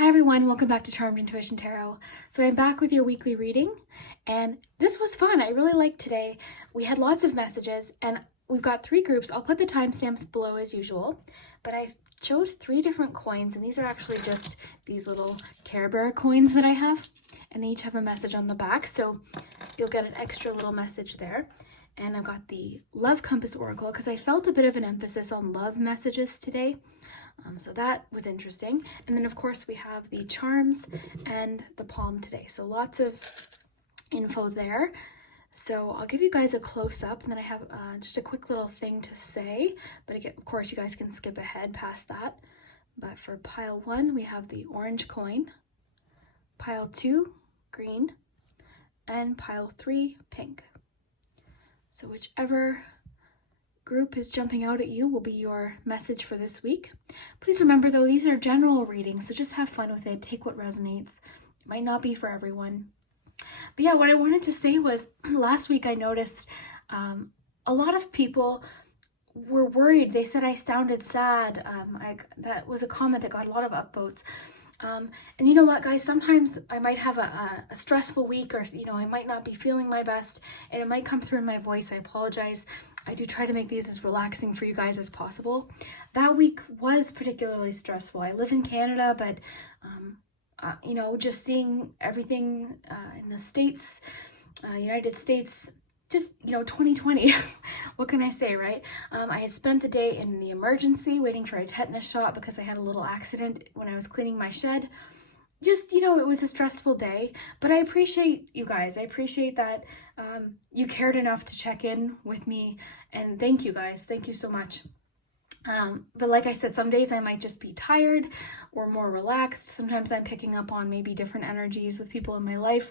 Hi everyone, welcome back to Charmed Intuition Tarot. So I'm back with your weekly reading, and this was fun. I really liked today. We had lots of messages, and we've got 3 groups. I'll put the timestamps below as usual, but I chose 3 different coins, and these are actually just these little Care Bear coins that I have, and they each have a message on the back, so you'll get an extra little message there. And I've got the Love Compass Oracle because I felt a bit of an emphasis on love messages today. So that was interesting. And then of course we have the charms and the palm today. So lots of info there. So I'll give you guys a close-up, and then I have just a quick little thing to say. But again, of course, you guys can skip ahead past that. But for pile 1, we have the orange coin. Pile 2, green. And pile 3, pink. So whichever group is jumping out at you will be your message for this week. Please remember though, these are general readings, so just have fun with it. Take what resonates. It might not be for everyone. But yeah, what I wanted to say was last week I noticed a lot of people were worried. They said I sounded sad. That was a comment that got a lot of upvotes. And you know what, guys, sometimes I might have a stressful week, or, I might not be feeling my best, and it might come through in my voice. I apologize. I do try to make these as relaxing for you guys as possible. That week was particularly stressful. I live in Canada, but, just seeing everything in the States, United States, just, 2020, what can I say, right? I had spent the day in the emergency waiting for a tetanus shot because I had a little accident when I was cleaning my shed. Just, it was a stressful day, but I appreciate you guys. I appreciate that you cared enough to check in with me, and thank you guys. Thank you so much. But like I said, some days I might just be tired or more relaxed. Sometimes I'm picking up on maybe different energies with people in my life,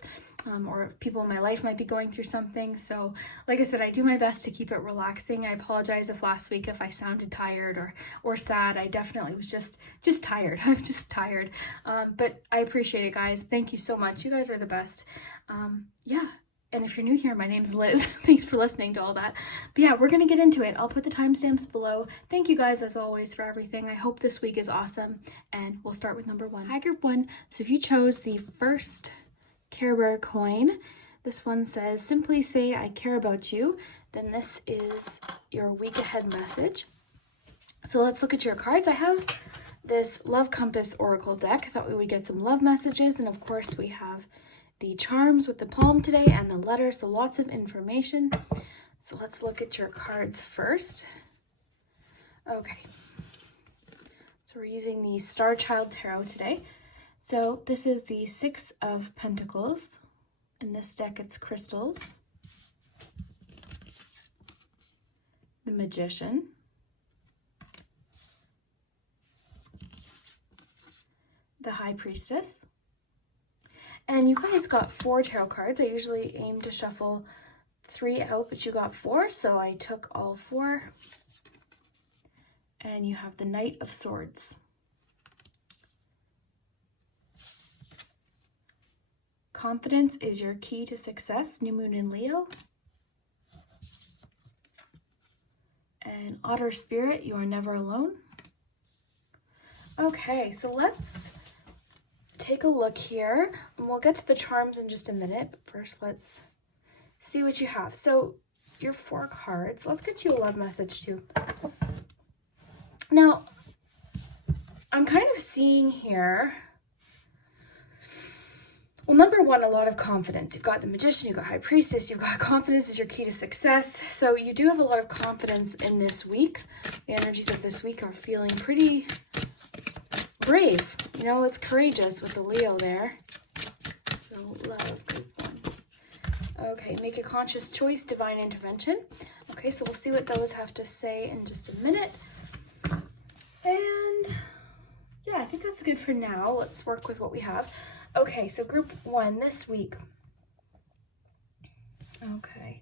or people in my life might be going through something. So like I said, I do my best to keep it relaxing. I apologize if last week if I sounded tired or sad. I definitely was just tired. I'm just tired. But I appreciate it, guys. Thank you so much. You guys are the best. Yeah. And if you're new here, my name's Liz. Thanks for listening to all that. But yeah, we're going to get into it. I'll put the timestamps below. Thank you guys, as always, for everything. I hope this week is awesome. And we'll start with number 1. Hi, group 1. So if you chose the first Care Bear coin, this one says, simply say, I care about you. Then this is your week ahead message. So let's look at your cards. I have this Love Compass Oracle deck. I thought we would get some love messages. And of course, we have the charms with the palm today and the letters, so lots of information. So let's look at your cards first. Okay, so we're using the Starchild Tarot today. So this is the 6 of Pentacles. In this deck, it's crystals. The Magician. The High Priestess. And you guys got 4 tarot cards. I usually aim to shuffle 3 out, but you got 4, so I took all 4. And you have the Knight of Swords. Confidence is your key to success, New Moon in Leo. And Otter Spirit, you are never alone. Okay, so let's take a look here, and we'll get to the charms in just a minute, but first let's see what you have. So your 4 cards, let's get you a love message too. Now, I'm kind of seeing here, well, number 1, a lot of confidence. You've got the Magician, you've got High Priestess, you've got confidence is your key to success. So you do have a lot of confidence in this week. The energies of this week are feeling pretty brave. It's courageous with the Leo there. So love, group 1. Okay, make a conscious choice, divine intervention. Okay, so we'll see what those have to say in just a minute. And yeah, I think that's good for now. Let's work with what we have. Okay, so group 1 this week. Okay.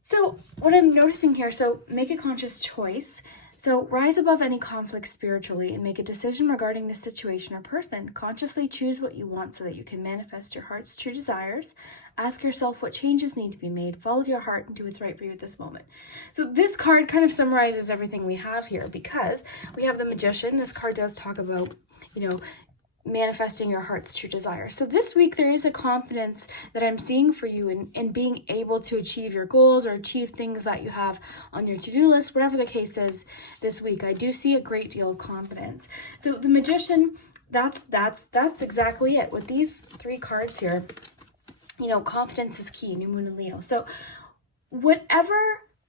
So what I'm noticing here, so make a conscious choice. So rise above any conflict spiritually and make a decision regarding the situation or person. Consciously choose what you want so that you can manifest your heart's true desires. Ask yourself what changes need to be made. Follow your heart and do what's right for you at this moment. So this card kind of summarizes everything we have here, because we have the Magician. This card does talk about, manifesting your heart's true desire. So this week there is a confidence that I'm seeing for you in being able to achieve your goals or achieve things that you have on your to-do list, whatever the case is this week. I do see a great deal of confidence. So the Magician, that's exactly it. With these 3 cards here, you know, confidence is key, new moon and Leo. So whatever,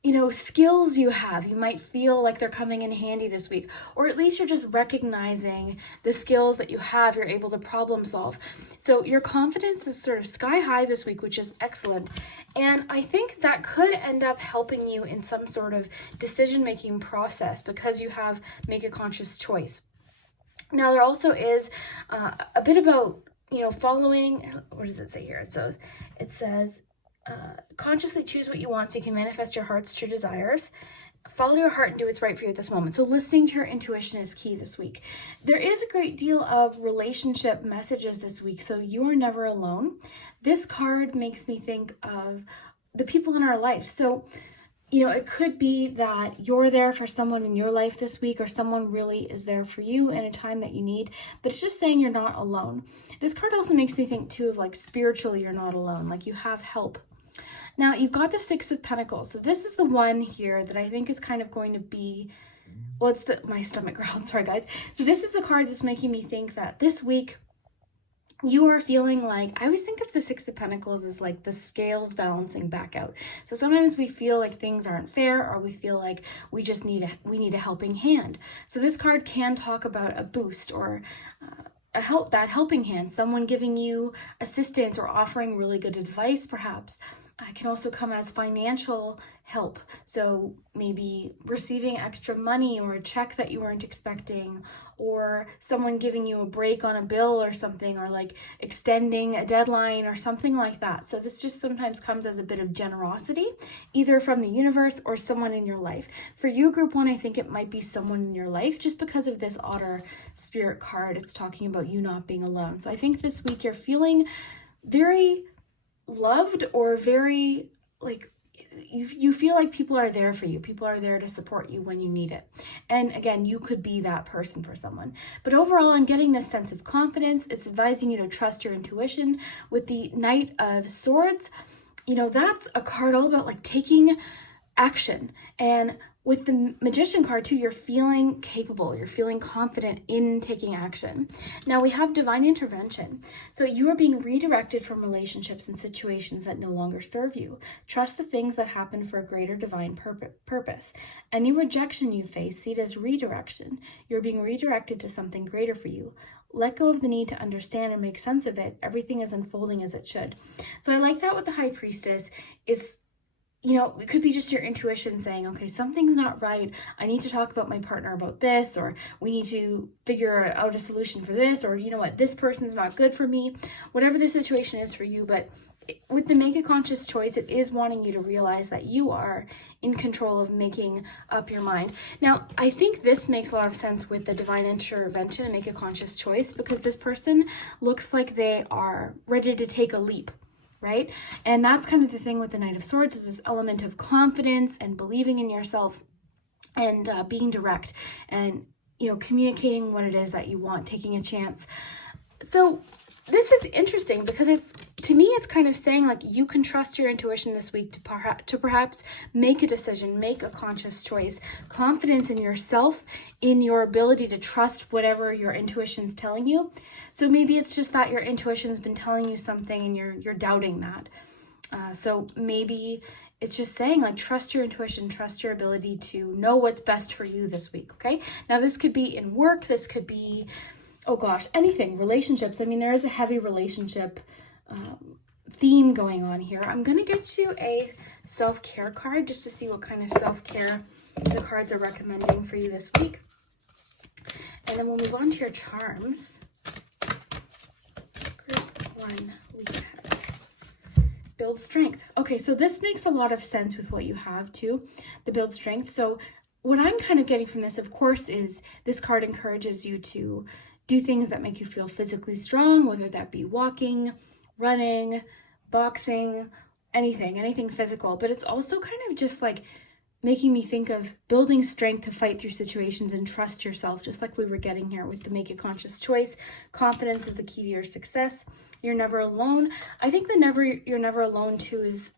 you know, skills you have, you might feel like they're coming in handy this week, or at least you're just recognizing the skills that you have, you're able to problem solve. So your confidence is sort of sky high this week, which is excellent. And I think that could end up helping you in some sort of decision-making process because you have make a conscious choice. Now, there also is a bit about, you know, following, what does it say here? So it says, consciously choose what you want so you can manifest your heart's true desires. Follow your heart and do what's right for you at this moment. So listening to your intuition is key this week. There is a great deal of relationship messages this week, so you are never alone. This card makes me think of the people in our life. So, you know, it could be that you're there for someone in your life this week, or someone really is there for you in a time that you need, but it's just saying you're not alone. This card also makes me think too of like spiritually you're not alone, like you have help. Now, you've got the 6 of Pentacles. So this is the one here that I think is kind of going to be, well, it's my stomach growled, sorry guys. So this is the card that's making me think that this week you are feeling like, I always think of the 6 of Pentacles as like the scales balancing back out. So sometimes we feel like things aren't fair, or we feel like we just need a helping hand. So this card can talk about a boost or that helping hand, someone giving you assistance or offering really good advice perhaps. It can also come as financial help. So maybe receiving extra money or a check that you weren't expecting, or someone giving you a break on a bill or something, or like extending a deadline or something like that. So this just sometimes comes as a bit of generosity, either from the universe or someone in your life. For you, group 1, I think it might be someone in your life just because of this Otter Spirit card. It's talking about you not being alone. So I think this week you're feeling very loved, or very like you feel like people are there for you. People are there to support you when you need it. And again, you could be that person for someone. But overall, I'm getting this sense of confidence. It's advising you to trust your intuition. With the Knight of Swords, you know, that's a card all about like taking action. And with the Magician card too, you're feeling capable, you're feeling confident in taking action. Now we have divine intervention. So you are being redirected from relationships and situations that no longer serve you. Trust the things that happen for a greater divine purpose. Any rejection you face, see it as redirection. You're being redirected to something greater for you. Let go of the need to understand and make sense of it. Everything is unfolding as it should. So I like that with the High Priestess. It's, you know, it could be just your intuition saying, okay, something's not right. I need to talk about my partner about this, or we need to figure out a solution for this, or you know what, this person's not good for me, whatever the situation is for you. But with the make a conscious choice, it is wanting you to realize that you are in control of making up your mind. Now, I think this makes a lot of sense with the divine intervention and make a conscious choice, because this person looks like they are ready to take a leap, right? And that's kind of the thing with the Knight of Swords, is this element of confidence and believing in yourself, and being direct, and, you know, communicating what it is that you want, taking a chance. So this is interesting because to me, it's kind of saying like you can trust your intuition this week to perhaps make a decision, make a conscious choice, confidence in yourself, in your ability to trust whatever your intuition's telling you. So maybe it's just that your intuition's been telling you something and you're doubting that. So maybe it's just saying like trust your intuition, trust your ability to know what's best for you this week, okay? Now this could be in work, this could be, oh gosh, anything, relationships. I mean, there is a heavy relationship theme going on here. I'm going to get you a self-care card just to see what kind of self-care the cards are recommending for you this week. And then we'll move on to your charms. Group 1, week ahead. Build strength. Okay, so this makes a lot of sense with what you have too, the build strength. So what I'm kind of getting from this, of course, is this card encourages you to do things that make you feel physically strong, whether that be walking, running, boxing, anything physical. But it's also kind of just like making me think of building strength to fight through situations and trust yourself, just like we were getting here with the make a conscious choice. Confidence is the key to your success. You're never alone. I think you're never alone too is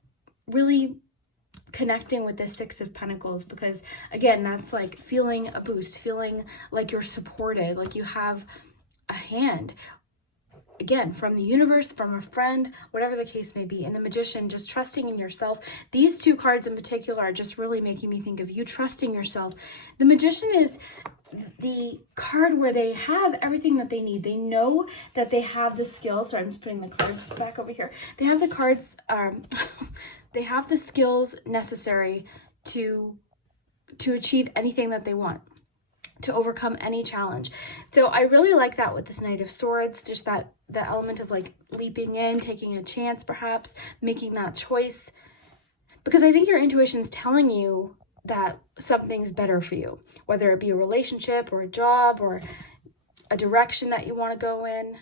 really connecting with the Six of Pentacles, because again, that's like feeling a boost, feeling like you're supported, like you have a hand. Again, from the universe, from a friend, whatever the case may be. And the Magician, just trusting in yourself. These two cards in particular are just really making me think of you trusting yourself. The Magician is the card where they have everything that they need. They know that they have the skills. Sorry, I'm just putting the cards back over here. They have the cards, they have the skills necessary to achieve anything that they want, to overcome any challenge. So I really like that with this Knight of Swords, just that the element of like leaping in, taking a chance, perhaps making that choice, because I think your intuition's telling you that something's better for you, whether it be a relationship or a job or a direction that you want to go in.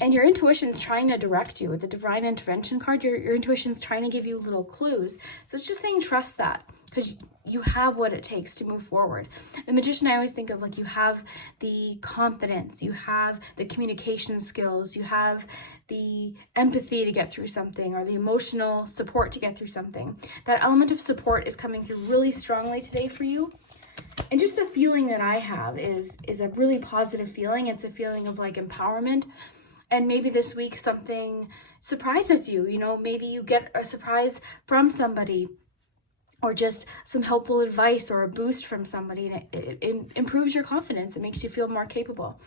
And your intuition's trying to direct you. With the Divine Intervention card, your intuition's trying to give you little clues. So it's just saying trust that, because you have what it takes to move forward. The Magician, I always think of like you have the confidence, you have the communication skills, you have the empathy to get through something, or the emotional support to get through something. That element of support is coming through really strongly today for you. And just the feeling that I have is a really positive feeling. It's a feeling of like empowerment. And maybe this week something surprises you, you know, maybe you get a surprise from somebody, or just some helpful advice or a boost from somebody, and it improves your confidence. It makes you feel more capable,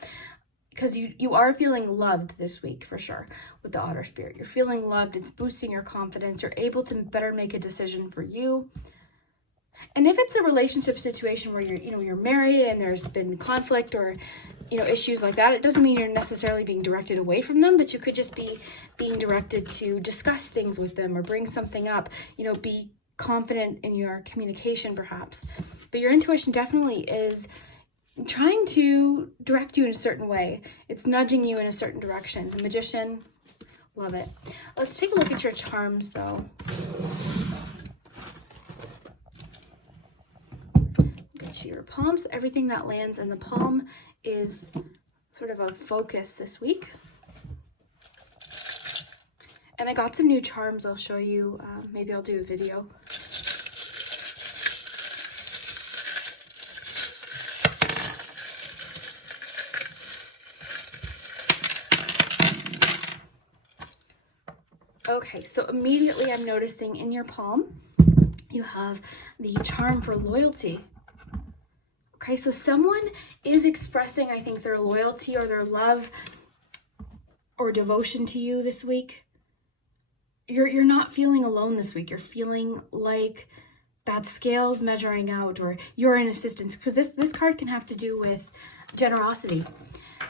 because you are feeling loved this week for sure with the Otter Spirit. You're feeling loved. It's boosting your confidence. You're able to better make a decision for you. And if it's a relationship situation where you're married and there's been conflict or issues like that, it doesn't mean you're necessarily being directed away from them, but you could just be being directed to discuss things with them or bring something up, be confident in your communication perhaps. But your intuition definitely is trying to direct you in a certain way. It's nudging you in a certain direction. The Magician, love it. Let's take a look at your charms though. Get your palms. Everything that lands in the palm is sort of a focus this week. And I got some new charms I'll show you. Maybe I'll do a video. Okay, so immediately I'm noticing in your palm, you have the charm for loyalty. Okay, so someone is expressing, I think, their loyalty or their love or devotion to you this week. You're not feeling alone this week. You're feeling like that scale's measuring out, or you're in assistance, because this card can have to do with generosity.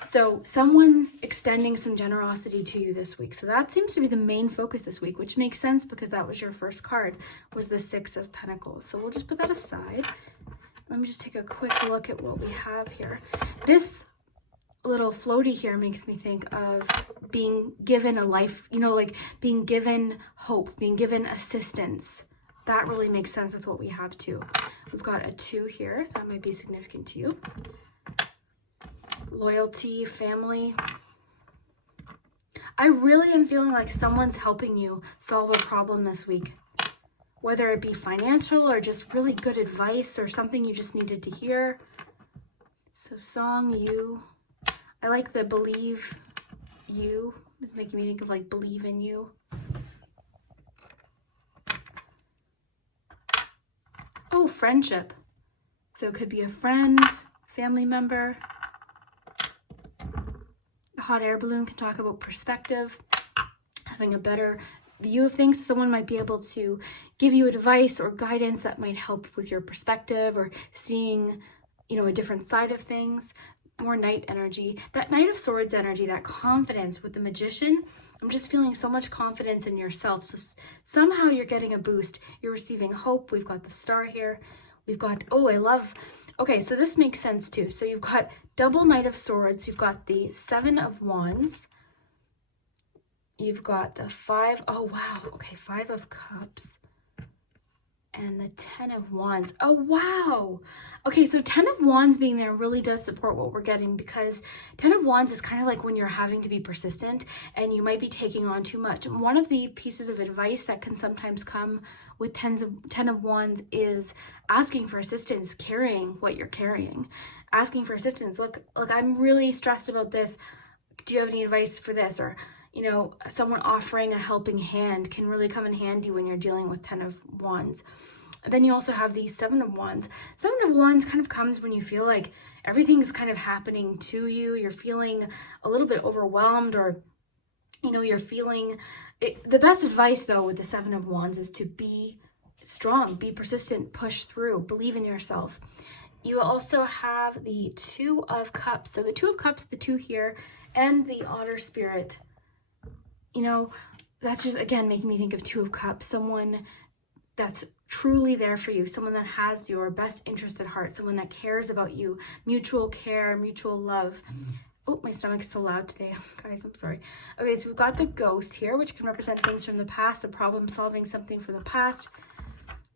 So someone's extending some generosity to you this week. So that seems to be the main focus this week, which makes sense because that was your first card, was the Six of Pentacles. So we'll just put that aside. Let me just take a quick look at what we have here. This little floaty here makes me think of being given a life, like being given hope, being given assistance. That really makes sense with what we have too. We've got a 2 here. That might be significant to you. Loyalty, family. I really am feeling like someone's helping you solve a problem this week, whether it be financial or just really good advice or something you just needed to hear. So song, you. I like the believe you. It's making me think of like believe in you. Oh, friendship. So it could be a friend, family member. The hot air balloon can talk about perspective, having a better view of things. Someone might be able to give you advice or guidance that might help with your perspective or seeing, a different side of things. More Knight energy, that Knight of Swords energy, that confidence with the Magician. I'm just feeling so much confidence in yourself. So somehow you're getting a boost. You're receiving hope. We've got the Star here. We've got, okay, so this makes sense too. So you've got double Knight of Swords. You've got the 7 of Wands. You've got the 5, 5 of Cups. and the 10 of Wands. Oh, wow. Okay, so 10 of Wands being there really does support what we're getting, because 10 of Wands is kind of like when you're having to be persistent and you might be taking on too much. And one of the pieces of advice that can sometimes come with 10 of Wands is asking for assistance, carrying what you're carrying. Asking for assistance. Look, I'm really stressed about this. Do you have any advice for this? Or, you know, someone offering a helping hand can really come in handy when you're dealing with 10 of Wands. Then you also have the 7 of Wands. 7 of Wands kind of comes when you feel like everything's kind of happening to you. You're feeling a little bit overwhelmed, or, you know, you're feeling it. The best advice, though, with the 7 of Wands is to be strong, be persistent, push through, believe in yourself. You also have the 2 of Cups. So the 2 of Cups, the 2 here, and the Otter Spirit. You know, that's just, again, making me think of 2 of Cups, someone that's truly there for you, someone that has your best interest at heart, someone that cares about you, mutual care, mutual love. Oh, my stomach's so loud today, guys, I'm sorry. Okay, so we've got the Ghost here, which can represent things from the past, a problem solving, something for the past.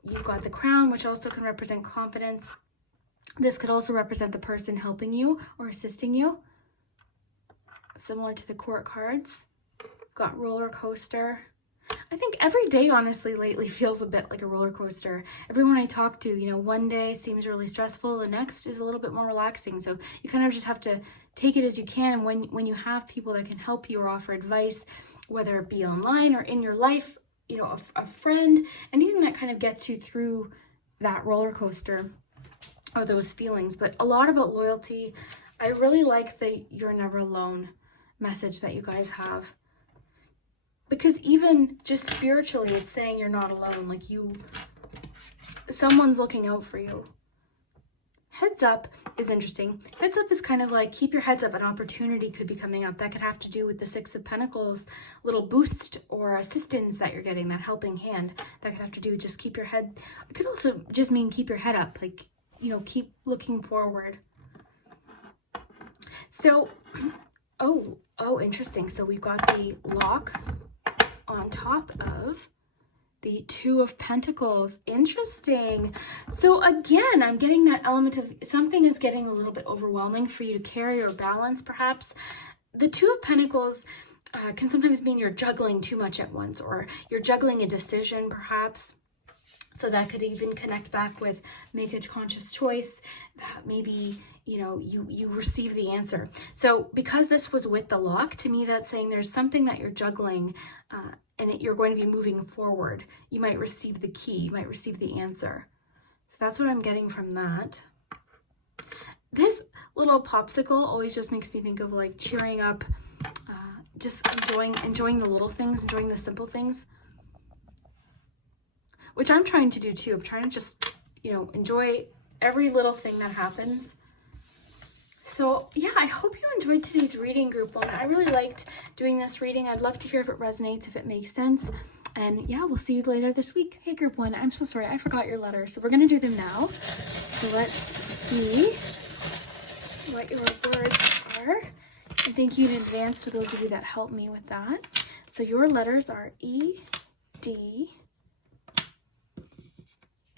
You've got the Crown, which also can represent confidence. This could also represent the person helping you or assisting you, similar to the Court cards. Got Roller Coaster. I think every day, honestly, lately feels a bit like a roller coaster. Everyone I talk to, you know, one day seems really stressful, the next is a little bit more relaxing. So you kind of just have to take it as you can. And when you have people that can help you or offer advice, whether it be online or in your life, you know, a friend, anything that kind of gets you through that roller coaster or those feelings. But a lot about loyalty. I really like the "you're never alone" message that you guys have. Because even just spiritually, it's saying you're not alone. Like someone's looking out for you. Heads up is interesting. Heads up is kind of like, keep your heads up. An opportunity could be coming up. That could have to do with the 6 of Pentacles, little boost or assistance that you're getting, that helping hand. That could have to do with just keep your head. It could also just mean keep your head up. Like, you know, keep looking forward. So, oh, interesting. So we've got the lock on top of the 2 of Pentacles. Interesting. So again, I'm getting that element of something is getting a little bit overwhelming for you to carry or balance, perhaps. The 2 of Pentacles can sometimes mean you're juggling too much at once, or you're juggling a decision, perhaps. So that could even connect back with make a conscious choice that maybe, you know, you receive the answer. So because this was with the lock, to me, that's saying there's something that you're juggling and you're going to be moving forward. You might receive the key, you might receive the answer. So that's what I'm getting from that. This little popsicle always just makes me think of like cheering up, just enjoying the little things, enjoying the simple things. Which I'm trying to do too. I'm trying to just, you know, enjoy every little thing that happens. So yeah, I hope you enjoyed today's reading, group 1. I really liked doing this reading. I'd love to hear if it resonates, if it makes sense. And yeah, we'll see you later this week. Hey, group 1, I'm so sorry. I forgot your letters. So we're going to do them now. So let's see what your words are. And thank you in advance to those of you that helped me with that. So your letters are E, D,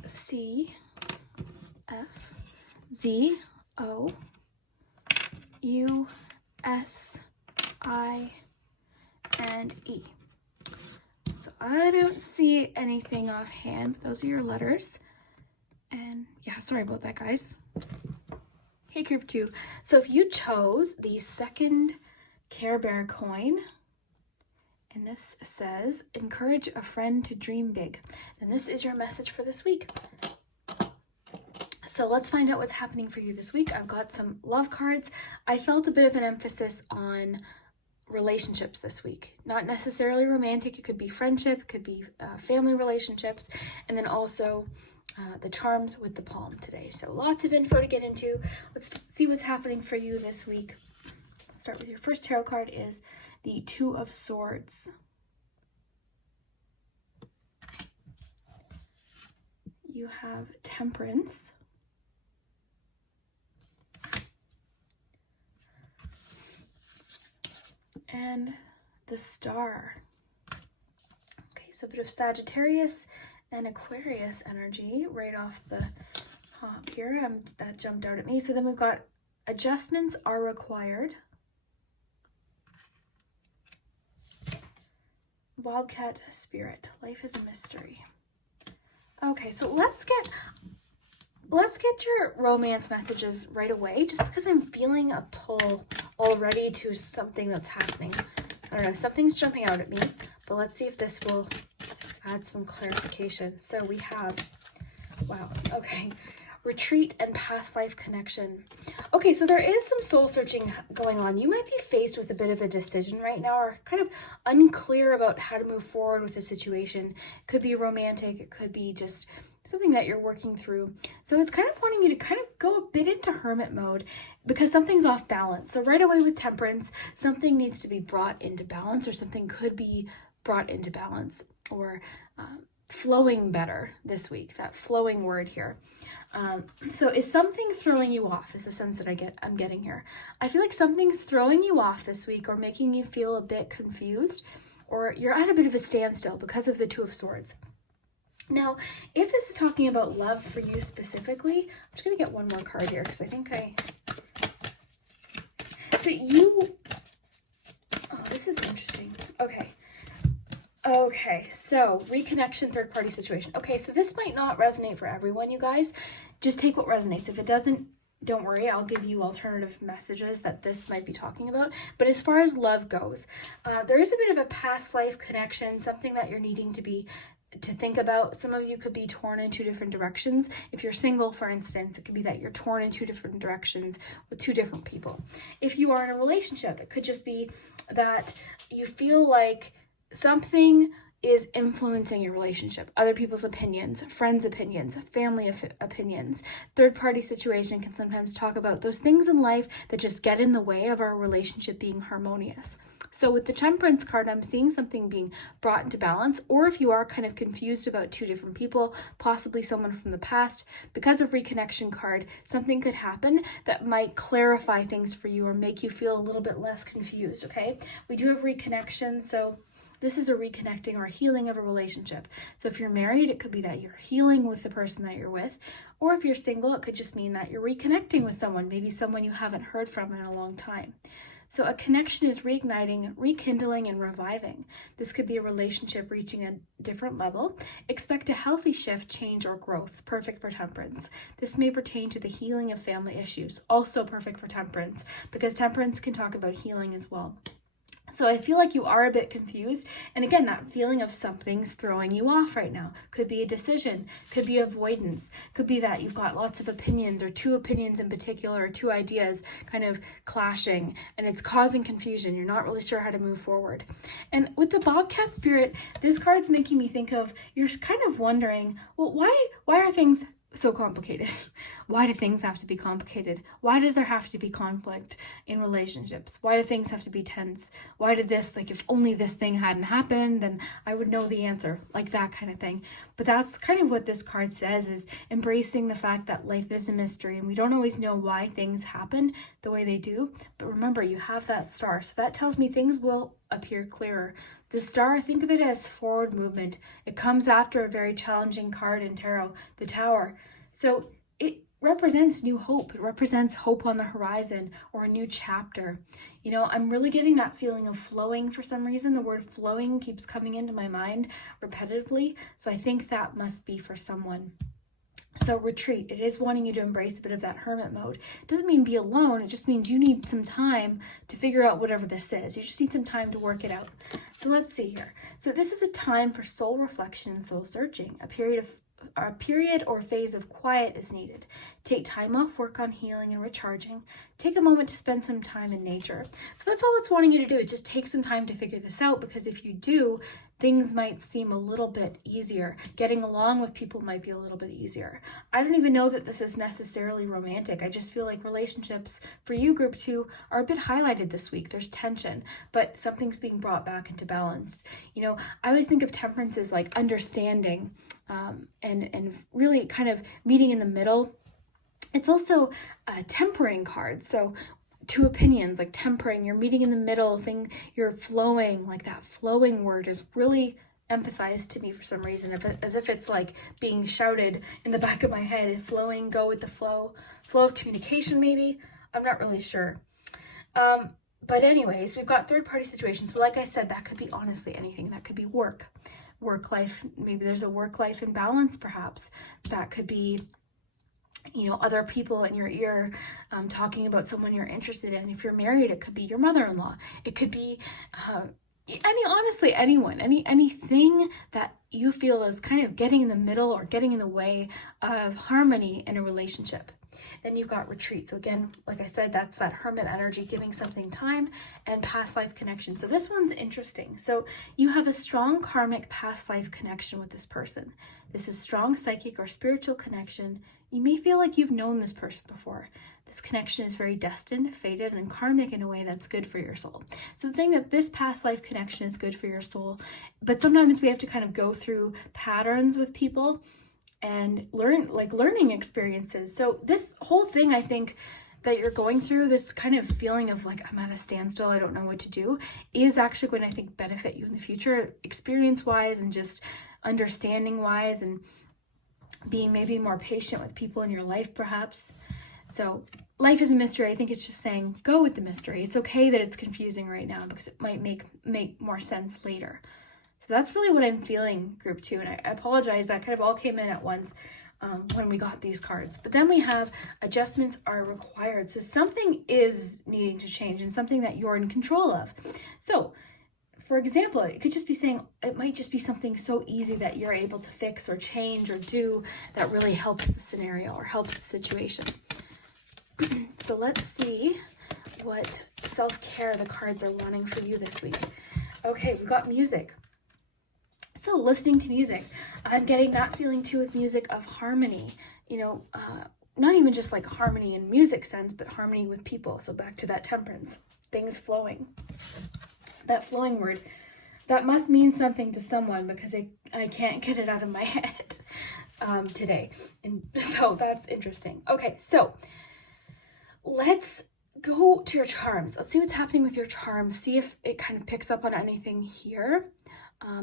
C, F, Z, O, U, S, I, and E. So I don't see anything offhand, but those are your letters. And yeah, sorry about that, guys. Hey, group 2. So if you chose the second Care Bear coin, and this says, encourage a friend to dream big, then this is your message for this week. So let's find out what's happening for you this week. I've got some love cards. I felt a bit of an emphasis on relationships this week. Not necessarily romantic. It could be friendship, it could be family relationships, and then also the charms with the palm today. So lots of info to get into. Let's see what's happening for you this week. Let's start with your first tarot card is the 2 of Swords. You have Temperance. And the Star. Okay, so a bit of Sagittarius and Aquarius energy right off the hop here. That jumped out at me. So then we've got adjustments are required. Wildcat spirit. Life is a mystery. Okay, so let's get your romance messages right away, just because I'm feeling a pull already to something that's happening. I don't know, something's jumping out at me, but let's see if this will add some clarification. So we have, wow, okay, retreat and past life connection. Okay, so there is some soul searching going on. You might be faced with a bit of a decision right now, or kind of unclear about how to move forward with a situation. It could be romantic, it could be just something that you're working through. So it's kind of wanting you to kind of go a bit into hermit mode because something's off balance. So right away with temperance, something needs to be brought into balance, or something could be brought into balance, or flowing better this week, that flowing word here. So is something throwing you off is the sense that I'm getting here. I feel like something's throwing you off this week, or making you feel a bit confused, or you're at a bit of a standstill because of the Two of Swords. Now, if this is talking about love for you specifically, I'm just going to get one more card here because I think so oh, this is interesting. Okay, so reconnection, third party situation. Okay, so this might not resonate for everyone, you guys. Just take what resonates. If it doesn't, don't worry, I'll give you alternative messages that this might be talking about. But as far as love goes, there is a bit of a past life connection, something that you're needing to think about. Some of you could be torn in two different directions. If you're single, for instance, it could be that you're torn in two different directions with two different people. If you are in a relationship, it could just be that you feel like something is influencing your relationship. Other people's opinions, friends' opinions, family opinions. Third-party situation can sometimes talk about those things in life that just get in the way of our relationship being harmonious. So with the Temperance card, I'm seeing something being brought into balance, or if you are kind of confused about two different people, possibly someone from the past, because of Reconnection card, something could happen that might clarify things for you or make you feel a little bit less confused, okay? We do have reconnection, so this is a reconnecting or a healing of a relationship. So if you're married, it could be that you're healing with the person that you're with, or if you're single, it could just mean that you're reconnecting with someone, maybe someone you haven't heard from in a long time. So a connection is reigniting, rekindling, and reviving. This could be a relationship reaching a different level. Expect a healthy shift, change, or growth. Perfect for Temperance. This may pertain to the healing of family issues. Also perfect for Temperance, because Temperance can talk about healing as well. So I feel like you are a bit confused. And again, that feeling of something's throwing you off right now. Could be a decision, could be avoidance, could be that you've got lots of opinions, or two opinions in particular, or two ideas kind of clashing, and it's causing confusion. You're not really sure how to move forward. And with the Bobcat Spirit, this card's making me think of, you're kind of wondering, well, why are things so complicated? Why do things have to be complicated? Why does there have to be conflict in relationships? Why do things have to be tense? Why did this, like, if only this thing hadn't happened, then I would know the answer, like that kind of thing. But that's kind of what this card says, is embracing the fact that life is a mystery and we don't always know why things happen the way they do. But remember, you have that star, so that tells me things will appear clearer. The star, think of it as forward movement. It comes after a very challenging card in tarot, the Tower. So it represents new hope. It represents hope on the horizon, or a new chapter. You know, I'm really getting that feeling of flowing for some reason. The word flowing keeps coming into my mind repetitively. So I think that must be for someone. So retreat, it is wanting you to embrace a bit of that hermit mode. It doesn't mean be alone. It just means you need some time to figure out whatever this is. You just need some time to work it out. So let's see here. So this is a time for soul reflection and soul searching. A period or phase of quiet is needed. Take time off work on healing and recharging. Take a moment to spend some time in nature. So that's all it's wanting you to do, is just take some time to figure this out, because if you do, things might seem a little bit easier. Getting along with people might be a little bit easier. I don't even know that this is necessarily romantic. I just feel like relationships for you, group 2, are a bit highlighted this week. There's tension, but something's being brought back into balance. You know, I always think of Temperance as like understanding, and really kind of meeting in the middle. It's also a tempering card. So two opinions, like tempering, you're meeting in the middle, you're flowing, like that flowing word is really emphasized to me for some reason, as if it's like being shouted in the back of my head, flowing, go with the flow of communication maybe. I'm not really sure. But anyways, we've got third-party situations. So like I said, that could be honestly anything. That could be work life. Maybe there's a work-life imbalance perhaps. That could be, you know, other people in your ear talking about someone you're interested in. If you're married, it could be your mother-in-law. It could be honestly anyone, anything that you feel is kind of getting in the middle or getting in the way of harmony in a relationship. Then you've got retreat. So again, like I said, that's that hermit energy, giving something time, and past life connection. So this one's interesting. So you have a strong karmic past life connection with this person. This is strong psychic or spiritual connection. You may feel like you've known this person before. This connection is very destined, fated, and karmic in a way that's good for your soul. So it's saying that this past life connection is good for your soul, but sometimes we have to kind of go through patterns with people and learning experiences. So this whole thing, I think, that you're going through, this kind of feeling of like, I'm at a standstill, I don't know what to do, is actually going to, I think, benefit you in the future, experience-wise and just understanding-wise, and being maybe more patient with people in your life, perhaps. So life is a mystery. I think it's just saying, go with the mystery. It's okay that it's confusing right now because it might make more sense later. So that's really what I'm feeling, group 2. And I apologize, that kind of all came in at once when we got these cards. But then we have adjustments are required. So something is needing to change and something that you're in control of. So for example, it could just be saying, it might just be something so easy that you're able to fix or change or do that really helps the scenario or helps the situation. So let's see what self-care the cards are wanting for you this week. Okay, we've got music. So listening to music, I'm getting that feeling too with music of harmony, you know, not even just like harmony in music sense, but harmony with people. So back to that temperance, things flowing. That flowing word, that must mean something to someone because I can't get it out of my head today. And so that's interesting. Okay, so let's go to your charms. Let's see what's happening with your charms. See if it kind of picks up on anything here.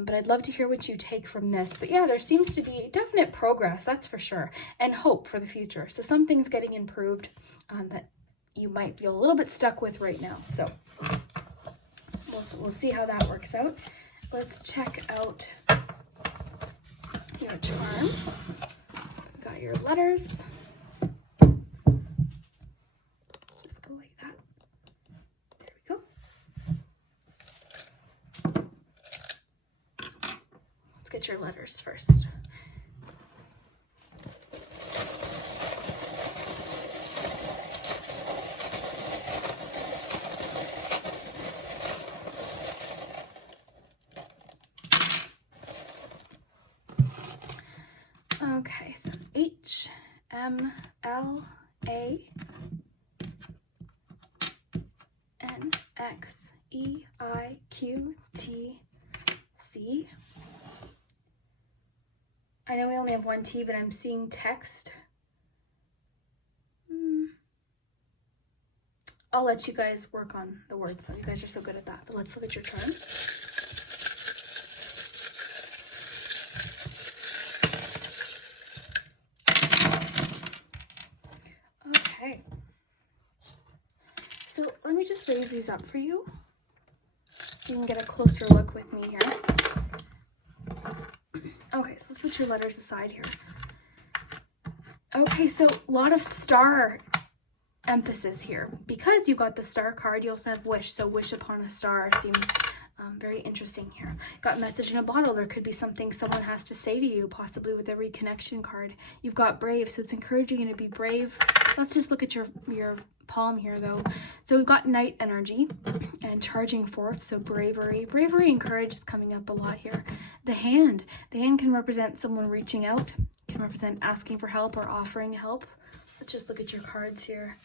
But I'd love to hear what you take from this. But yeah, there seems to be definite progress, that's for sure, and hope for the future. So something's getting improved that you might feel a little bit stuck with right now. So we'll see how that works out. Let's check out your charms. Got your letters. Let's just go like that. There we go. Let's get your letters first. Okay, so H, M, L, A, N, X, E, I, Q, T, C. I know we only have one T, but I'm seeing text. I'll let you guys work on the words, though. You guys are so good at that. But let's look at your charm. Okay. So let me just raise these up for you so you can get a closer look with me here. Okay, so let's put your letters aside here. Okay, so a lot of star emphasis here. Because you got the star card, you also have wish. So wish upon a star seems very interesting here. Got message in a bottle. There could be something someone has to say to you, possibly with a reconnection card. You've got brave, so it's encouraging you to be brave. Let's just look at your palm here, though. So we've got knight energy and charging forth, so bravery and courage is coming up a lot here. The hand can represent someone reaching out, can represent asking for help or offering help. Let's just look at your cards here.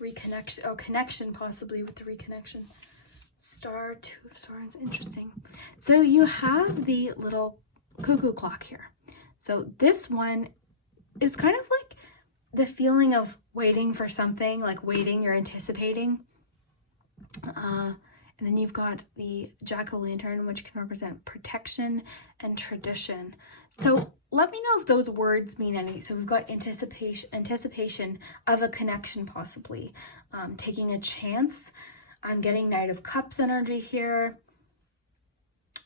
Reconnection, connection possibly with the reconnection. Star, 2 of swords, interesting. So you have the little cuckoo clock here. So this one is kind of like the feeling of waiting for something, like waiting, you're anticipating. And And then you've got the jack-o'-lantern, which can represent protection and tradition. So let me know if those words mean anything. So we've got anticipation of a connection, possibly. Taking a chance. I'm getting Knight of Cups energy here.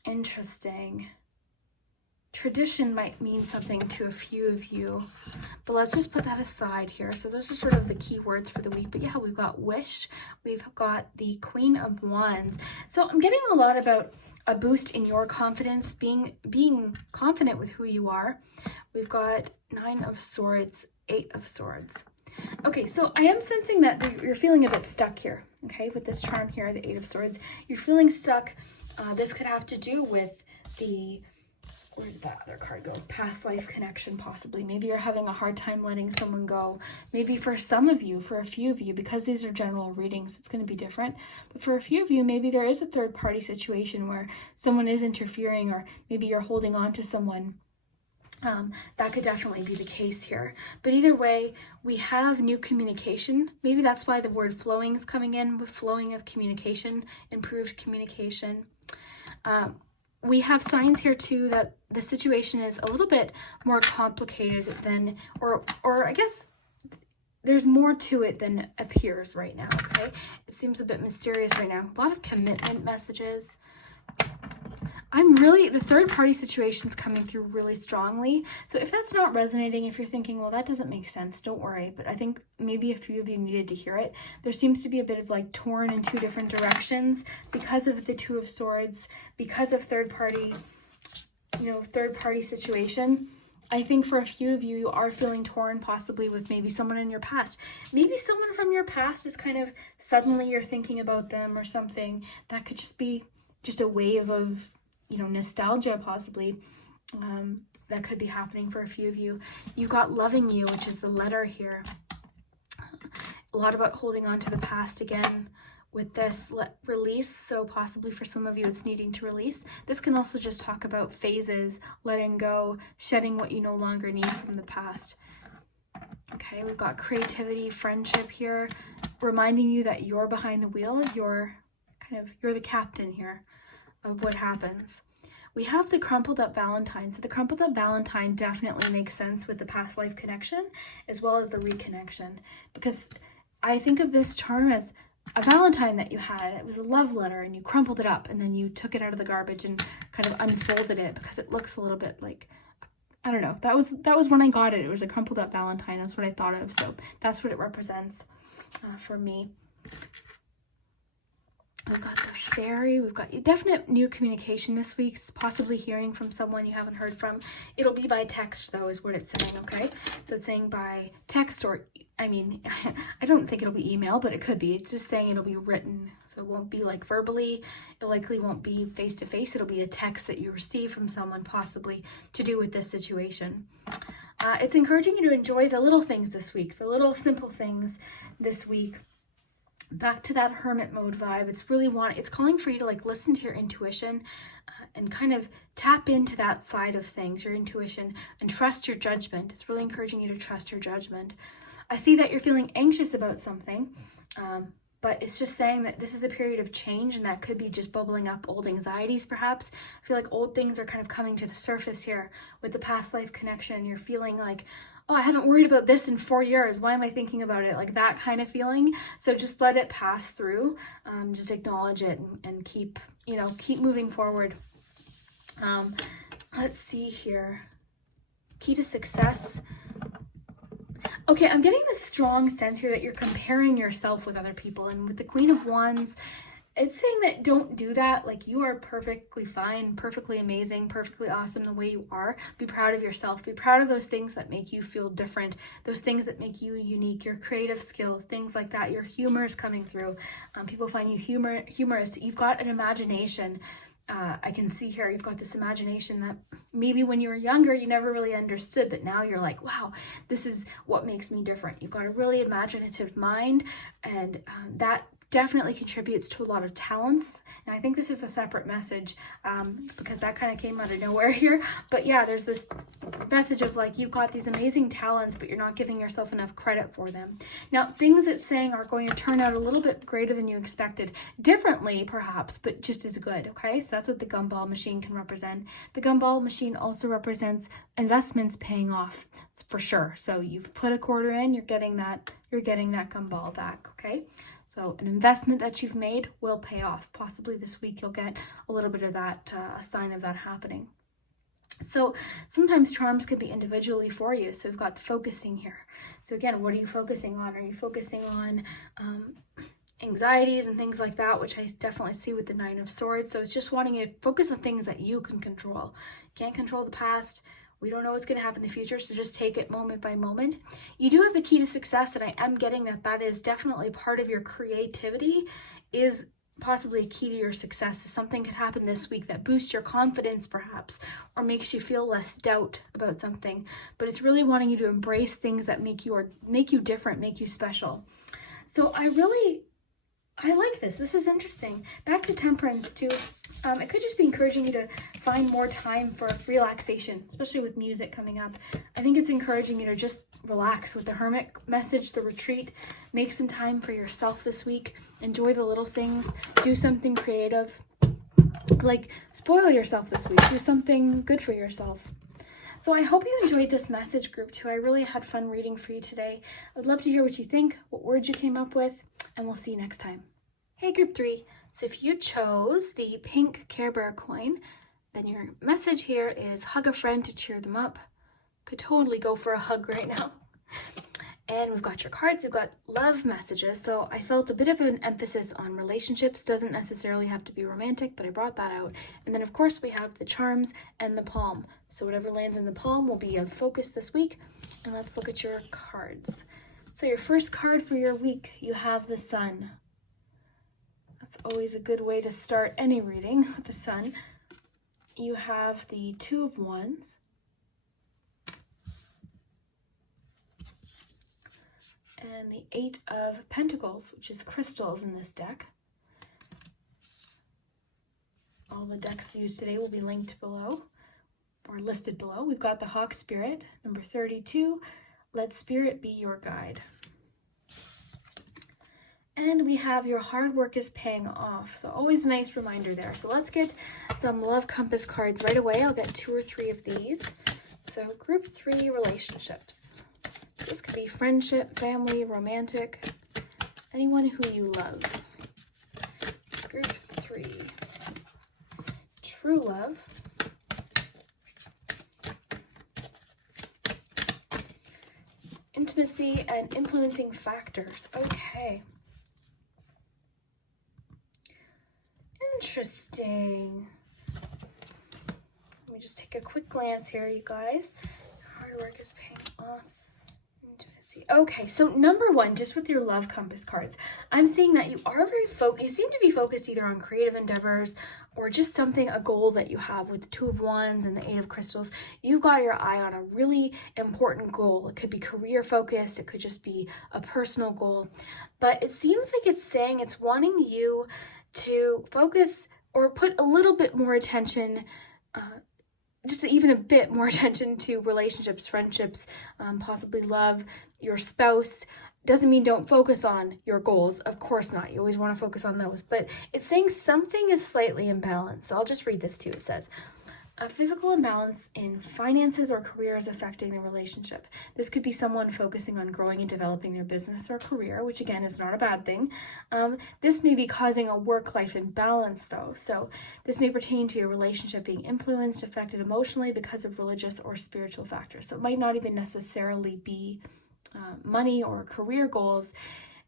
Interesting. Tradition might mean something to a few of you, but let's just put that aside here. So those are sort of the key words for the week. But yeah, we've got wish, we've got the Queen of Wands. So I'm getting a lot about a boost in your confidence, being confident with who you are. We've got 9 of Swords, 8 of Swords. Okay, so I am sensing that you're feeling a bit stuck here, okay, with this charm here, the 8 of Swords. You're feeling stuck. This could have to do with the, where did that other card go? Past life connection, possibly. Maybe you're having a hard time letting someone go. Maybe for some of you, for a few of you, because these are general readings, it's going to be different. But for a few of you, maybe there is a third party situation where someone is interfering, or maybe you're holding on to someone. That could definitely be the case here. But either way, we have new communication. Maybe that's why the word flowing is coming in, with flowing of communication, improved communication. We have signs here too that the situation is a little bit more complicated than, or I guess there's more to it than appears right now, okay? It seems a bit mysterious right now. A lot of commitment messages. The third party situation's coming through really strongly. So if that's not resonating, if you're thinking, well, that doesn't make sense, don't worry. But I think maybe a few of you needed to hear it. There seems to be a bit of like torn in 2 different directions because of the 2 of Swords, because of third party situation. I think for a few of you, you are feeling torn, possibly with maybe someone in your past. Maybe someone from your past is kind of, suddenly you're thinking about them or something. That could just be just a wave of, nostalgia, possibly, that could be happening for a few of you. You've got loving you, which is the letter here. A lot about holding on to the past again with this release. So possibly for some of you, it's needing to release. This can also just talk about phases, letting go, shedding what you no longer need from the past. Okay, we've got creativity, friendship here, reminding you that you're behind the wheel. You're the captain here of what happens. We have the crumpled up Valentine. So the crumpled up Valentine definitely makes sense with the past life connection as well as the reconnection, because I think of this charm as a Valentine that you had. It was a love letter and you crumpled it up and then you took it out of the garbage and kind of unfolded it because it looks a little bit like, I don't know. That was when I got it. It was a crumpled up Valentine. That's what I thought of. So that's what it represents for me. We've got the fairy. We've got definite new communication this week, possibly hearing from someone you haven't heard from. It'll be by text, though, is what it's saying, okay? So it's saying by text, or, I don't think it'll be email, but it could be. It's just saying it'll be written. So it won't be like verbally. It likely won't be face-to-face. It'll be a text that you receive from someone, possibly, to do with this situation. It's encouraging you to enjoy the little things this week, the little simple things this week. Back to that hermit mode vibe. It's calling for you to like listen to your intuition and kind of tap into that side of things, your intuition, and trust your judgment. It's really encouraging you to trust your judgment. I see that you're feeling anxious about something, but it's just saying that this is a period of change, and that could be just bubbling up old anxieties, perhaps. I feel like old things are kind of coming to the surface here with the past life connection. You're feeling like, oh, I haven't worried about this in 4 years. Why am I thinking about it? Like that kind of feeling. So just let it pass through. Just acknowledge it and keep moving forward. Let's see here. Key to success. Okay, I'm getting this strong sense here that you're comparing yourself with other people. And with the Queen of Wands, it's saying that don't do that. Like, you are perfectly fine, perfectly amazing, perfectly awesome the way you are. Be proud of yourself. Be proud of those things that make you feel different, those things that make you unique, your creative skills, things like that. Your humor is coming through. People find you humorous. You've got an imagination. I can see here you've got this imagination that maybe when you were younger you never really understood, but now you're like, wow, this is what makes me different. You've got a really imaginative mind, and that definitely contributes to a lot of talents. And I think this is a separate message because that kind of came out of nowhere here. But yeah, there's this message of like, you've got these amazing talents, but you're not giving yourself enough credit for them. Now, things it's saying are going to turn out a little bit greater than you expected. Differently, perhaps, but just as good, okay? So that's what the gumball machine can represent. The gumball machine also represents investments paying off, for sure. So you've put a quarter in, you're getting that gumball back, okay? So an investment that you've made will pay off. Possibly this week you'll get a little bit of that, a sign of that happening. So sometimes charms can be individually for you. So we've got the focusing here. So again, what are you focusing on? Are you focusing on anxieties and things like that, which I definitely see with the Nine of Swords? So it's just wanting you to focus on things that you can control. You can't control the past. We don't know what's going to happen in the future, so just take it moment by moment. You do have the key to success, and I am getting that is definitely part of your creativity, is possibly a key to your success. So something could happen this week that boosts your confidence perhaps, or makes you feel less doubt about something. But it's really wanting you to embrace things that make you different, make you special. So I like this. This is interesting. Back to Temperance too. It could just be encouraging you to find more time for relaxation, especially with music coming up. I think it's encouraging you to just relax with the Hermit message, the retreat. Make some time for yourself this week. Enjoy the little things. Do something creative. Like, spoil yourself this week. Do something good for yourself. So I hope you enjoyed this message, group 2. I really had fun reading for you today. I'd love to hear what you think, what words you came up with, and we'll see you next time. Hey, group 3. So if you chose the pink Care Bear coin, then your message here is hug a friend to cheer them up. Could totally go for a hug right now. And we've got your cards, we've got love messages. So I felt a bit of an emphasis on relationships. Doesn't necessarily have to be romantic, but I brought that out. And then of course we have the charms and the palm. So whatever lands in the palm will be a focus this week. And let's look at your cards. So your first card for your week, you have the Sun. That's always a good way to start any reading with the Sun. You have the Two of Wands. And the Eight of Pentacles, which is crystals in this deck. All the decks used today will be linked below, or listed below. We've got the Hawk Spirit, number 32. Let Spirit be your guide. And we have your hard work is paying off. So always a nice reminder there. So let's get some love compass cards right away. I'll get 2 or 3 of these. So group 3, relationships. This could be friendship, family, romantic, anyone who you love. Group 3, true love. Intimacy and influencing factors. Okay. Interesting. Let me just take a quick glance here, you guys. Hard work is paying off. Intimacy. Okay, so number 1, just with your love compass cards, I'm seeing that you are very focused. You seem to be focused either on creative endeavors or just something, a goal that you have with the Two of Wands and the Eight of Crystals. You've got your eye on a really important goal. It could be career focused. It could just be a personal goal. But it seems like it's saying it's wanting you to focus or put a little bit more attention, just even a bit more attention to relationships, friendships, possibly love, your spouse. Doesn't mean don't focus on your goals. Of course not. You always want to focus on those. But it's saying something is slightly imbalanced. So I'll just read this to you. It says, a physical imbalance in finances or career is affecting the relationship. This could be someone focusing on growing and developing their business or career, which again is not a bad thing. This may be causing a work-life imbalance though. So this may pertain to your relationship being influenced, affected emotionally because of religious or spiritual factors. So it might not even necessarily be money or career goals.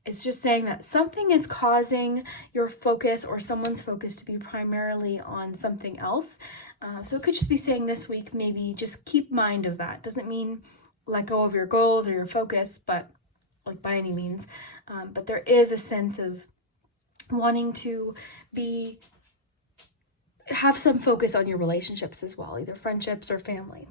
It's just saying that something is causing your focus or someone's focus to be primarily on something else. So it could just be saying this week, maybe just keep mind of that. Doesn't mean let go of your goals or your focus, but like by any means. But there is a sense of wanting to have some focus on your relationships as well, either friendships or family.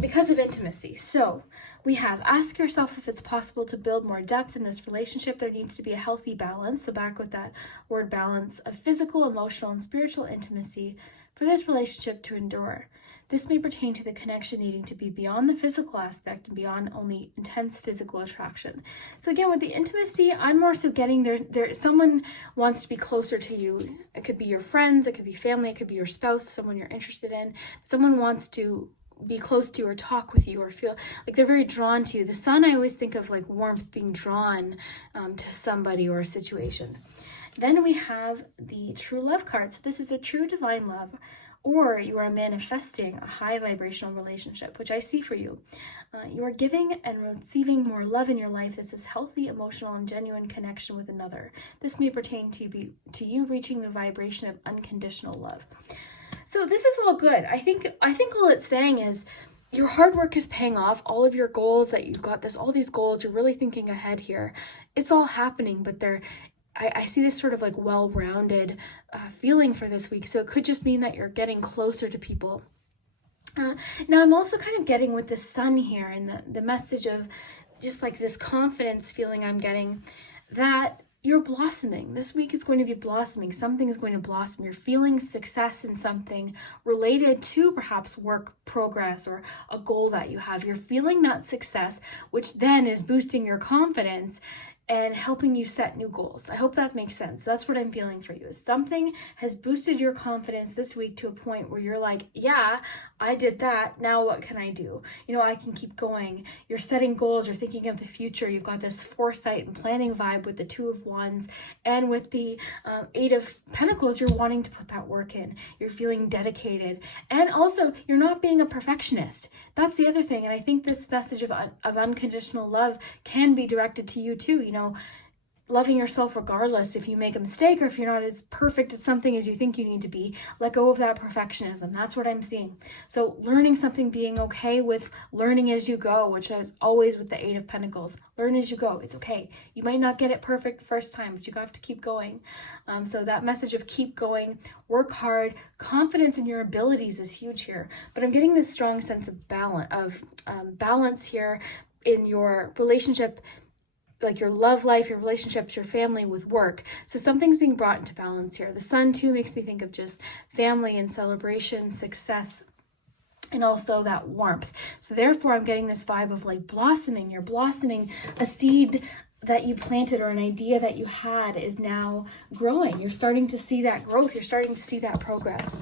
because of intimacy. So we have, ask yourself if it's possible to build more depth in this relationship. There needs to be a healthy balance. So back with that word balance of physical, emotional, and spiritual intimacy for this relationship to endure. This may pertain to the connection needing to be beyond the physical aspect and beyond only intense physical attraction. So again, with the intimacy, I'm more so getting there. Someone wants to be closer to you. It could be your friends, it could be family, it could be your spouse, someone you're interested in. Someone wants to be close to you or talk with you or feel like they're very drawn to you. The sun, I always think of like warmth, being drawn to somebody or a situation. Then we have the true love card. So this is a true divine love, or you are manifesting a high vibrational relationship, which I see for you. You are giving and receiving more love in your life. This is healthy, emotional, and genuine connection with another. This may pertain to you reaching the vibration of unconditional love. So this is all good. I think all it's saying is your hard work is paying off. All of your goals that you've got, all these goals, you're really thinking ahead here. It's all happening, but I see this sort of like well-rounded feeling for this week. So it could just mean that you're getting closer to people. Now I'm also kind of getting with the sun here and the message of just like this confidence feeling I'm getting that you're blossoming. This week is going to be blossoming. Something is going to blossom. You're feeling success in something related to perhaps work progress or a goal that you have. You're feeling that success, which then is boosting your confidence and helping you set new goals. I hope that makes sense. That's what I'm feeling for you, is something has boosted your confidence this week to a point where you're like, yeah, I did that. Now what can I do? I can keep going. You're setting goals. You're thinking of the future. You've got this foresight and planning vibe with the Two of Wands, and with the Eight of Pentacles, you're wanting to put that work in. You're feeling dedicated. And also, you're not being a perfectionist. That's the other thing. And I think this message of unconditional love can be directed to you too. Loving yourself regardless if you make a mistake or if you're not as perfect at something as you think you need to be. Let go of that perfectionism. That's what I'm seeing. So learning something, being okay with learning as you go, which is always with the Eight of Pentacles. Learn as you go. It's okay. You might not get it perfect the first time, but you have to keep going. So that message of keep going, work hard, confidence in your abilities is huge here. But I'm getting this strong sense of balance here in your relationship, like your love life, your relationships, your family with work. So something's being brought into balance here. The sun too makes me think of just family and celebration, success, and also that warmth. So therefore I'm getting this vibe of like blossoming. You're blossoming. A seed that you planted or an idea that you had is now growing. You're starting to see that growth. You're starting to see that progress.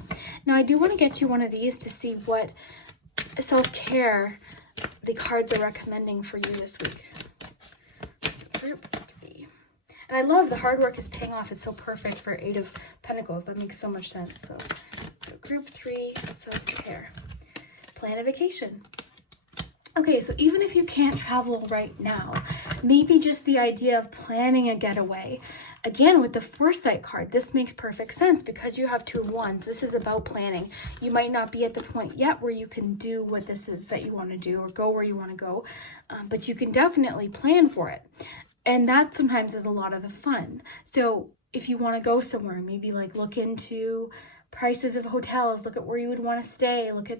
Now I do want to get you one of these to see what self-care the cards are recommending for you this week. Group 3. And I love the hard work is paying off. It's so perfect for Eight of Pentacles. That makes so much sense. So group 3, self-care. Plan a vacation. Okay, so even if you can't travel right now, maybe just the idea of planning a getaway. Again, with the foresight card, this makes perfect sense because you have Two of Wands. This is about planning. You might not be at the point yet where you can do what this is that you want to do or go where you want to go, but you can definitely plan for it. And that sometimes is a lot of the fun. So if you want to go somewhere, maybe like look into prices of hotels, look at where you would want to stay, look at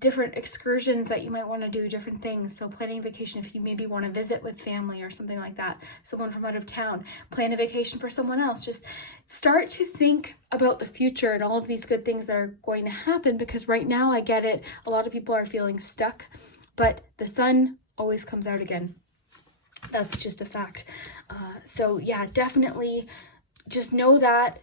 different excursions that you might want to do, different things. So planning a vacation if you maybe want to visit with family or something like that, someone from out of town, plan a vacation for someone else. Just start to think about the future and all of these good things that are going to happen, because right now I get it. A lot of people are feeling stuck, but the sun always comes out again. That's just a fact. So yeah, definitely just know that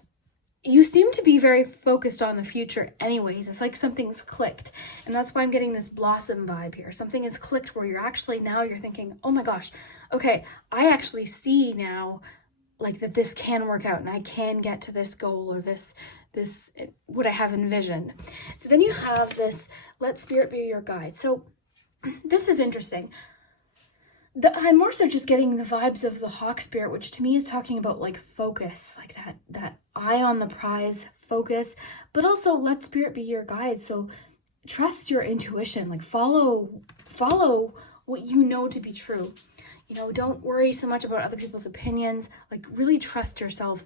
you seem to be very focused on the future anyways. It's like something's clicked. And that's why I'm getting this blossom vibe here. Something is clicked where you're thinking, oh my gosh, okay, I actually see now like that this can work out and I can get to this goal or this what I have envisioned. So then you have this, let spirit be your guide. So this is interesting. I'm more so just getting the vibes of the hawk spirit, which to me is talking about like focus, like that eye on the prize focus, but also let spirit be your guide. So trust your intuition, like follow what you know to be true. Don't worry so much about other people's opinions, like really trust yourself.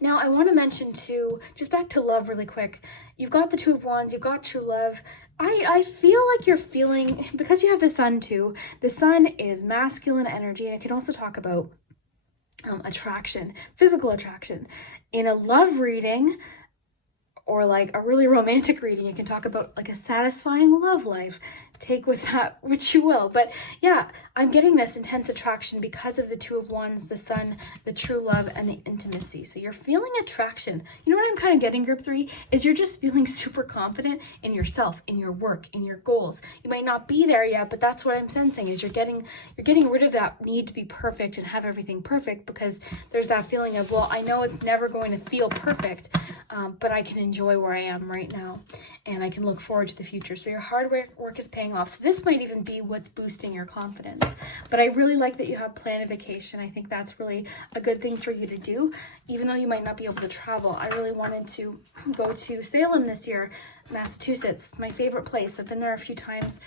Now, I want to mention too, just back to love really quick. You've got the Two of Wands, you've got true love. I feel like you're feeling, because you have the Sun too, the Sun is masculine energy, and it can also talk about attraction, physical attraction. In a love reading, or like a really romantic reading, you can talk about like a satisfying love life. Take with that which you will. But yeah, I'm getting this intense attraction because of the Two of Wands, the Sun, the true love, and the intimacy. So you're feeling attraction. You know what I'm kind of getting, group 3, is you're just feeling super confident in yourself, in your work, in your goals. You might not be there yet, but that's what I'm sensing, is you're getting rid of that need to be perfect and have everything perfect, because there's that feeling of, well, I know it's never going to feel perfect, but I can enjoy where I am right now, and I can look forward to the future. So your hard work is paying off. So this might even be what's boosting your confidence. But I really like that you have planification. I think that's really a good thing for you to do. Even though you might not be able to travel, I really wanted to go to Salem this year, Massachusetts. It's my favorite place. I've been there a few times,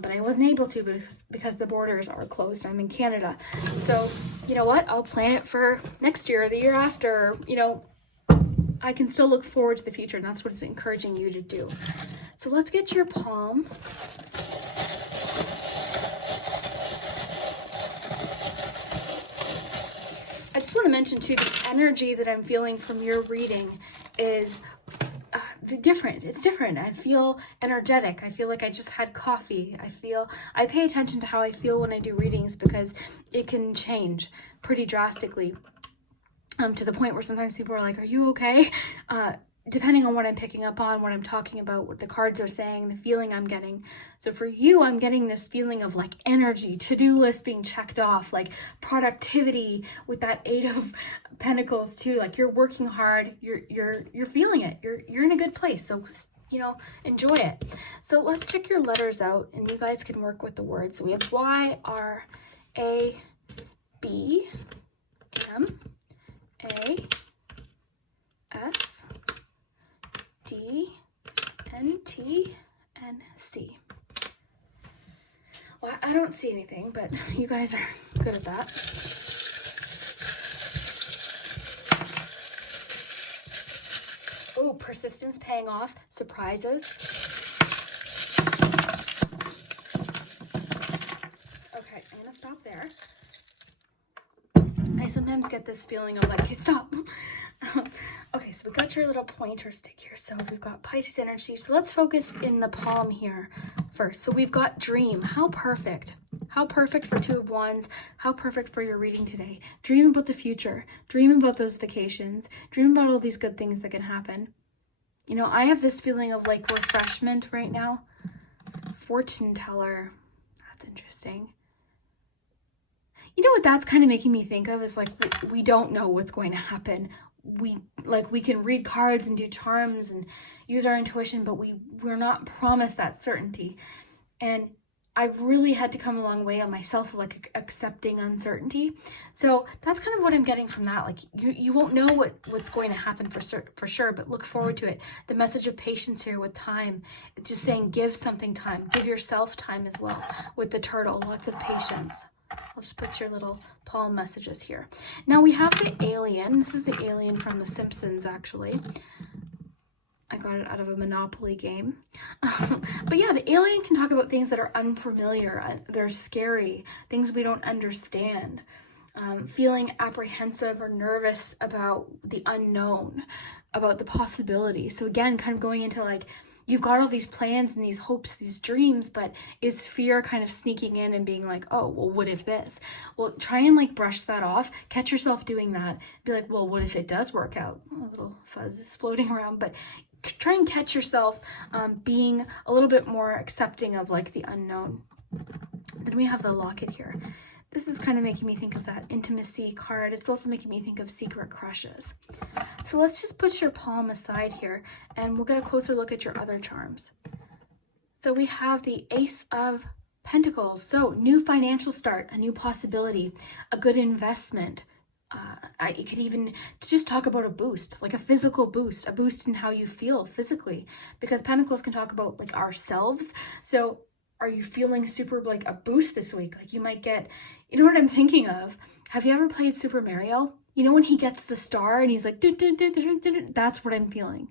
but I wasn't able to because the borders are closed. I'm in Canada. So you know what? I'll plan it for next year or the year after. You know, I can still look forward to the future, and that's what it's encouraging you to do. So let's get your palm. I just want to mention too, the energy that I'm feeling from your reading is different. It's different. I feel energetic. I feel like I just had coffee. I pay attention to how I feel when I do readings, because it can change pretty drastically. To the point where sometimes people are like, are you okay? Depending on what I'm picking up on, what I'm talking about, what the cards are saying, the feeling I'm getting. So for you, I'm getting this feeling of like energy, to-do list being checked off, like productivity with that 8 of Pentacles too. Like you're working hard, you're feeling it. You're in a good place. So, you know, enjoy it. So let's check your letters out, and you guys can work with the words. So we have Y, R, A, B, M, A, S, D, N, T, and C. Well, I don't see anything, but you guys are good at that. Oh, persistence paying off, surprises. Okay, I'm gonna stop there. I sometimes get this feeling of like, hey, stop. Okay, so we got your little pointer stick here. So we've got Pisces energy. So let's focus in the palm here first. So we've got dream. How perfect. How perfect for Two of Wands. How perfect for your reading today. Dream about the future. Dream about those vacations. Dream about all these good things that can happen. You know, I have this feeling of like refreshment right now. Fortune teller. That's interesting. You know what that's kind of making me think of is like, we don't know what's going to happen. We can read cards and do charms and use our intuition, but we're not promised that certainty. And I've really had to come a long way on myself, like accepting uncertainty. So that's kind of what I'm getting from that. Like you won't know what's going to happen for sure, but look forward to it. The message of patience here with time. It's just saying give something time. Give yourself time as well. With the turtle, lots of patience. I'll just put your little palm messages here. Now we have the alien. This is the alien from The Simpsons, actually. I got it out of a Monopoly game. But yeah, the alien can talk about things that are unfamiliar. They're scary, things we don't understand. Feeling apprehensive or nervous about the unknown, about the possibility. So again, kind of going into like, you've got all these plans and these hopes, these dreams, but is fear kind of sneaking in and being like, oh, well, what if this? Well, try and like brush that off. Catch yourself doing that. Be like, well, what if it does work out? A little fuzz is floating around, but try and catch yourself being a little bit more accepting of like the unknown. Then we have the locket here. This is kind of making me think of that intimacy card. It's also making me think of secret crushes. So let's just put your palm aside here and we'll get a closer look at your other charms. So we have the Ace of Pentacles. So new financial start, a new possibility, a good investment. You could even just talk about a boost, like a physical boost, a boost in how you feel physically, because Pentacles can talk about like ourselves. So are you feeling super like a boost this week? Like you might get, you know what I'm thinking of? Have you ever played Super Mario? You know when he gets the star and he's like, that's what I'm feeling.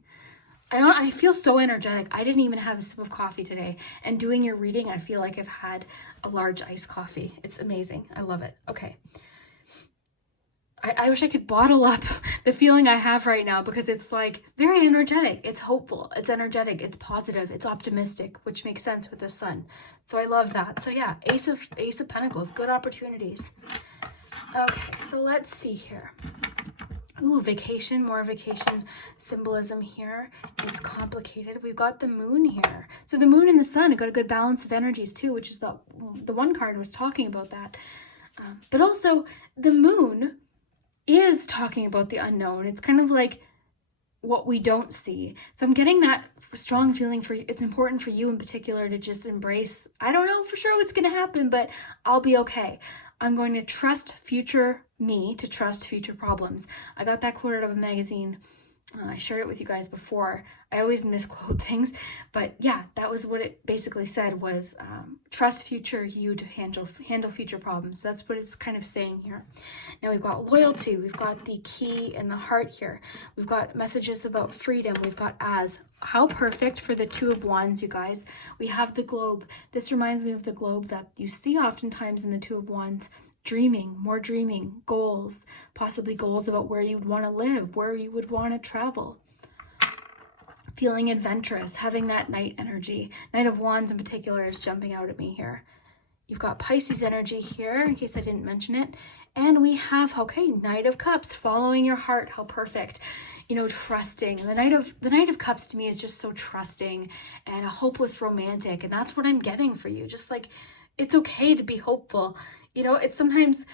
I feel so energetic. I didn't even have a sip of coffee today. And doing your reading, I feel like I've had a large iced coffee. It's amazing. I love it. Okay. I wish I could bottle up the feeling I have right now, because it's like very energetic. It's hopeful. It's energetic. It's positive. It's optimistic, which makes sense with the sun. So I love that. So yeah, Ace of Pentacles, good opportunities. Okay, so let's see here. Ooh, vacation, more vacation symbolism here. It's complicated. We've got the moon here. So the moon and the sun have got a good balance of energies too, which is the one card was talking about that. But also the moon is talking about the unknown. It's kind of like what we don't see. So I'm getting that strong feeling for you. It's important for you in particular to just embrace, I don't know for sure what's going to happen, but I'll be okay. I'm going to trust future me to trust future problems. I got that quote out of a magazine. I shared it with you guys before. I always misquote things, but yeah, that was what it basically said was trust future you to handle future problems. So that's what it's kind of saying here. Now we've got loyalty. We've got the key and the heart here. We've got messages about freedom. We've got as. How perfect for the Two of Wands, you guys. We have the globe. This reminds me of the globe that you see oftentimes in the Two of Wands. Dreaming, more dreaming, goals, possibly goals about where you'd want to live, where you would want to travel. Feeling adventurous, having that Knight energy. Knight of Wands in particular is jumping out at me here. You've got Pisces energy here, in case I didn't mention it. And we have, okay, Knight of Cups, following your heart. How perfect. You know, trusting. The Knight of Cups to me is just so trusting and a hopeless romantic. And that's what I'm getting for you. Just like, it's okay to be hopeful. You know, it's sometimes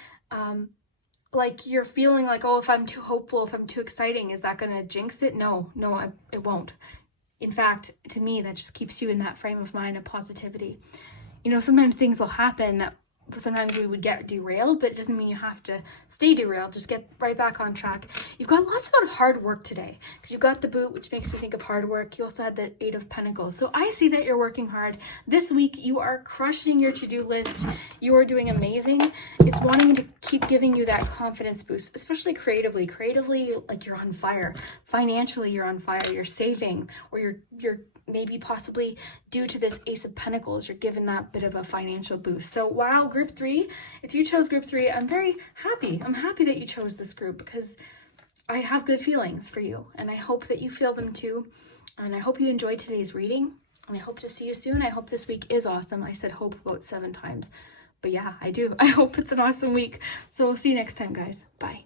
like you're feeling like, oh, if I'm too hopeful, if I'm too exciting, is that going to jinx it? No, it won't. In fact, to me, that just keeps you in that frame of mind of positivity. You know, sometimes things will happen that sometimes we would get derailed, but it doesn't mean you have to stay derailed. Just get right back on track. You've got lots about hard work today because you've got the boot, which makes me think of hard work. You also had the Eight of Pentacles. So I see that you're working hard. This week, you are crushing your to-do list. You are doing amazing. It's wanting to keep giving you that confidence boost, especially creatively. Creatively, like you're on fire. Financially, you're on fire. You're saving, or you're maybe possibly due to this Ace of Pentacles, you're given that bit of a financial boost. So wow, group 3, if you chose group 3, I'm very happy. I'm happy that you chose this group because I have good feelings for you and I hope that you feel them too. And I hope you enjoyed today's reading and I hope to see you soon. I hope this week is awesome. I said hope about 7 times, but yeah, I do. I hope it's an awesome week. So we'll see you next time, guys. Bye.